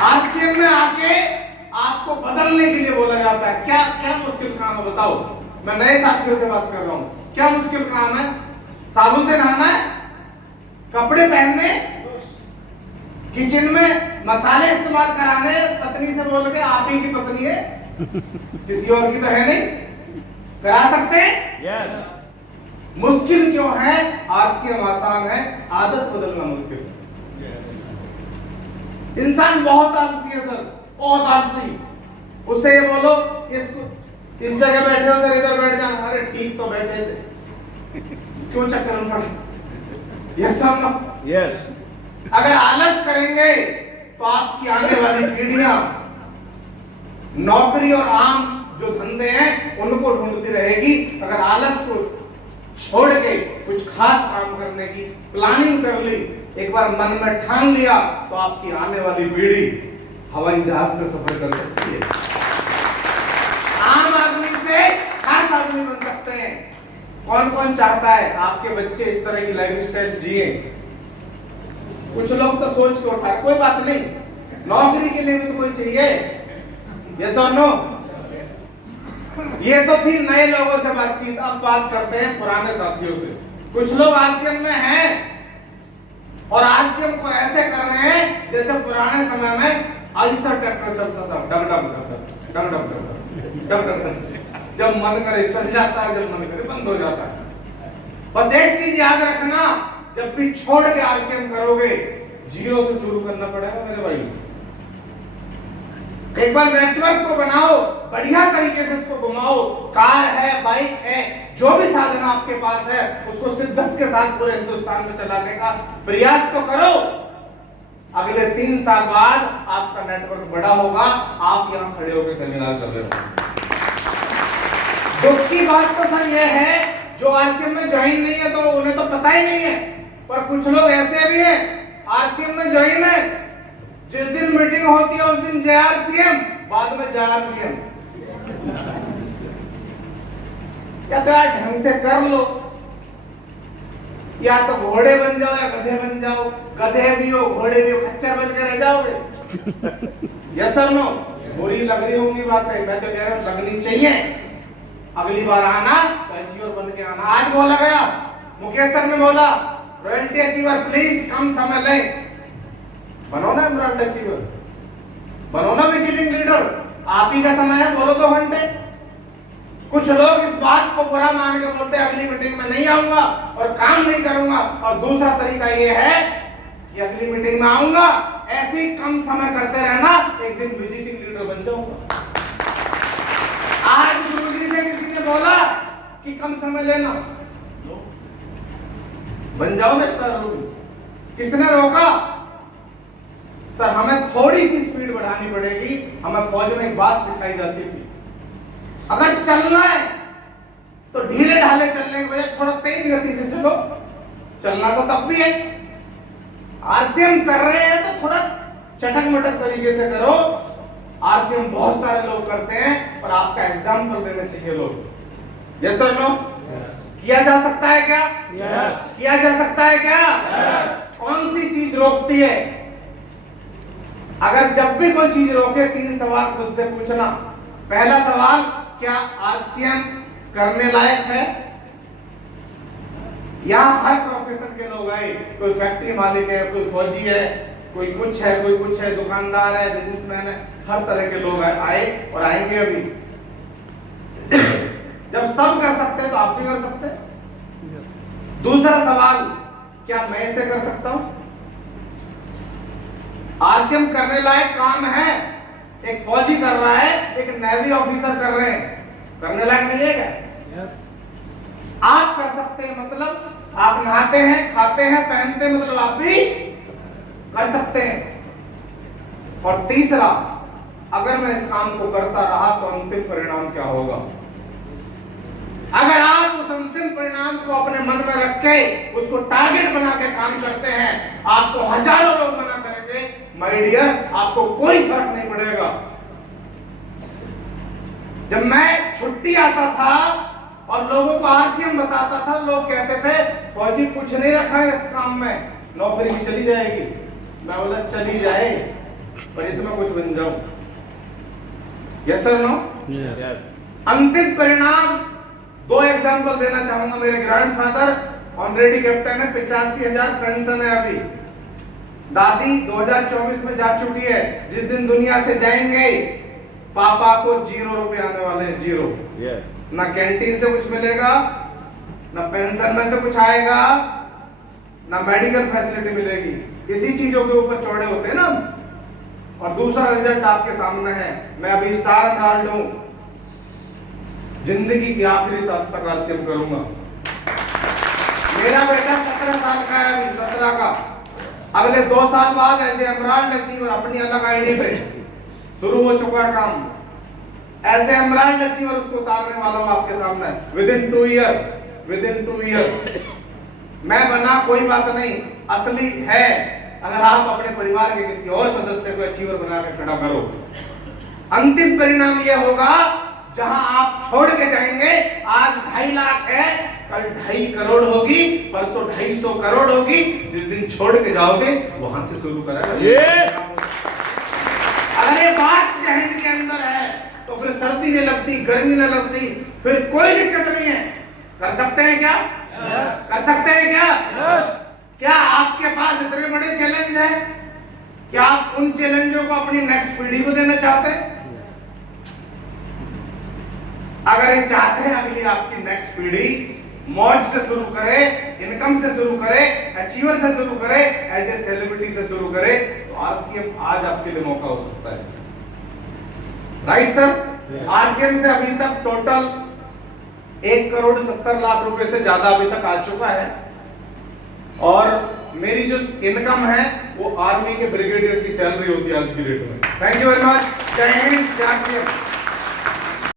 RCM में आके आपको बदलने के लिए बोला जाता है। क्या क्या मुश्किल काम है बताओ? मैं नए साथियों से बात कर रहा हूँ। क्या मुश्किल काम है? साबुन से नहाना है, कपड़े पहनने, किचन में मसाले इस्तेमाल कराने, पत्नी से बोल के आप ही की पत्नी है, किसी और की तो है नहीं, करा सकते हैं? यस। मुश्किल क्यों है? आरसीएम आसान है, आदत बदलना मुश्किल है। इंसान बहुत आलसी है सर, बहुत आलसी। उससे ये बोलो इसको इस जगह बैठे हो सर, इधर बैठ जाना, अरे ठीक तो बैठे थे, क्यों चक्कर में पड़े? ये सब यस। अगर आलस करेंगे तो आपकी आने वाली पीढ़ियां नौकरी और आम जो धंधे हैं उनको ढूंढती रहेगी। अगर आलस को छोड़ के कुछ खास काम करने की प्लानिंग कर ली, एक बार मन में ठान लिया, तो आपकी आने वाली पीढ़ी हवाई जहाज से सफर कर सकती है। आम आदमी से खास आदमी बन सकते हैं। कौन कौन चाहता है आपके बच्चे इस तरह की लाइफस्टाइल जिए? कुछ लोग तो सोच के उठा, कोई बात नहीं, नौकरी के लिए भी तो कोई चाहिए। यस और नो? ये तो थी नए लोगों से बातचीत। अब बात करते हैं पुराने साथियों से। कुछ लोग आरसीएम में हैं और आरसीएम को ऐसे कर रहे हैं जैसे पुराने समय में आइसर ट्रैक्टर चलता था, डग डग डग डग डग डग डग डग, जब मन करे चल जाता है, जब मन करे बंद हो जाता है। बस एक चीज याद रखना, जब भी छोड़ के आरसीएम करोगे, जीरो से शुरू करना पड़ेगा मेरे भाई। एक बार नेटवर्क को बनाओ, बढ़िया तरीके से इसको घुमाओ। कार है, बाइक है, जो भी साधन आपके पास है, उसको शिद्दत के साथ पूरे हिंदुस्तान में चलाने का प्रयास तो करो। अगले 3 साल बाद आपका नेटवर्क बड़ा होगा, आप यहां खड़े होकर सेमिनार कर रहे हो। दुख की बात तो सर यह है, जो आरसीएम में ज्वाइन नहीं है तो उन्हें तो पता ही नहीं है, पर कुछ लोग ऐसे भी हैं आरसीएम में ज्वाइन है, जिस दिन मीटिंग होती है उस दिन जय आरसीएम, बाद में जय आरसीएम। या तो यार ढंग से कर लो, या तो घोड़े बन जाओ या गधे बन जाओ। गधे भी हो, घोड़े भी हो, खच्चर बन के रह जाओगे। यस और नो? बुरी लग रही होंगी बातें, मैं तो कह रहा हूं लगनी चाहिए। अगली बार आना तो अचीवर बन के आना। आज बोला गया, मुकेश सर ने बोला, रॉयल्टी अचीवर प्लीज कम समय लें। बनो ना एमराल्ड अचीवर, बनो ना विजिटिंग लीडर। आप ही का समय है, बोलो 2 घंटे। कुछ लोग इस बात को बुरा मान के बोलते हैं अगली मीटिंग में नहीं आऊंगा और काम नहीं करूंगा, और दूसरा तरीका ये है कि अगली मीटिंग में आऊंगा, ऐसे ही कम समय करते रहना, एक दिन विजिटिंग लीडर बन जाऊंगा। आज गुरुजी से किसी ने बोला कि कम समय लेना, बन जाओ ना स्टार गुरु। किसने रोका? सर हमें थोड़ी सी स्पीड बढ़ानी पड़ेगी। हमें फौज में एक बात सिखाई जाती थी, अगर चलना है तो ढीले ढाले चलने के बजाय थोड़ा तेज गति से चलो। चलना तो तब भी है, आरसीएम कर रहे हैं तो थोड़ा चटक मटक तरीके से करो। आरसीएम बहुत सारे लोग करते हैं, और आपका एग्जाम्पल देना चाहिए लोग। यस और नो? किया जा सकता है क्या? यस। किया जा सकता है क्या? यस। कौन सी चीज रोकती है? अगर जब भी कोई चीज रोके, 3 सवाल खुद से पूछना। पहला सवाल, क्या आरसीएम करने लायक है? यहाँ हर प्रोफेशन के लोग आए, कोई फैक्ट्री मालिक है, कोई फौजी है, कोई कुछ है, कोई कुछ है, दुकानदार है, बिजनेसमैन है, हर तरह के लोग आए और आएंगे अभी। जब सब कर सकते हैं तो आप भी कर सकते हैं। दूसरा सवाल, क्या मैं इसे कर सकता हूं? आरसीएम करने लायक काम है, एक फौजी कर रहा है, एक नेवी ऑफिसर कर रहे हैं, करने लायक नहीं है क्या? यस। आप कर सकते हैं, मतलब आप नहाते हैं, खाते हैं, पहनते हैं, मतलब आप भी कर सकते हैं। और तीसरा, अगर मैं इस काम को करता रहा तो अंतिम परिणाम क्या होगा? अगर आप उस अंतिम परिणाम को अपने मन में रख के उसको टारगेट बना के काम करते हैं, आपको हजारों लोग मना करेंगे, माय डियर, आपको कोई फर्क नहीं पड़ेगा। जब मैं छुट्टी आता था और लोगों को आरसीएम बताता था, लोग कहते थे फौजी कुछ नहीं रखा है इस काम में, नौकरी भी चली जाएगी। मैं बोला चली जाए, पर इसमें कुछ बन जाऊं। यस और नो? Yes. अंतिम परिणाम 2 एग्जांपल देना चाहूंगा। मेरे ग्रैंडफादर ऑनरेडी कैप्टन है, 85,000 पेंशन है अभी। दादी 2024 में जा चुकी है। जिस दिन दुनिया से जाएंगे पापा को 0 रुपए आने वाले हैं, 0। Yes. ना कैंटीन से कुछ मिलेगा, ना पेंशन में से कुछ आएगा, ना मेडिकल फैसिलिटी मिलेगी। इसी चीजों के ऊपर चौड़े होते हैं ना। और दूसरा रिजल्ट आपके सामने है। मैं अभी स्टार एमराल्ड हूं, जिंदगी की आखिरी सांस तक आरसीएम करूंगा। मेरा बेटा 17 साल का है अभी, 17 का। अगले 2 साल बाद एज एमराल्ड अचीवर अपनी अलग आईडी पे शुरू हो चुका है काम। एज एमराल्ड अचीवर उसको उतारने वाला हूं आपके सामने विदिन 2 ईयर। मैं बना कोई बात नहीं, असली है अगर आप अपने परिवार के किसी और सदस्य को अचीवर बना के खड़ा करो। अंतिम परिणाम यह होगा, जहां आप छोड़ के जाएंगे, आज 2.5 लाख है, कल 2.5 करोड़ होगी, परसों 250 करोड़ होगी। जिस दिन छोड़ के जाओगे वहां से शुरू करेगा। अगर ये बात जहन के अंदर है तो फिर सर्दी नहीं लगती, गर्मी नहीं लगती, फिर कोई दिक्कत नहीं है। कर सकते हैं क्या? Yes. कर सकते हैं क्या? Yes. क्या आपके पास इतने बड़े चैलेंज हैं? क्या आप उन चैलेंजों को अपनी नेक्स्ट पीढ़ी को देना चाहते हैं? अगर ये चाहते हैं अगली आपकी नेक्स्ट पीढ़ी मौज से शुरू करे, इनकम से शुरू करे, अचीवर से शुरू करे, एज ए सेलिब्रिटी से शुरू करे, तो आरसीएम आज आपके लिए मौका हो सकता है। Right sir? आरसीएम से अभी तक टोटल 1,70,00,000 रुपए से ज्यादा अभी तक आ चुका है। और मेरी जो इनकम है वो आर्मी के ब्रिगेडियर की सैलरी होती है आज की डेट में। Thank you very much. जय हिंद, जय आरसीएम।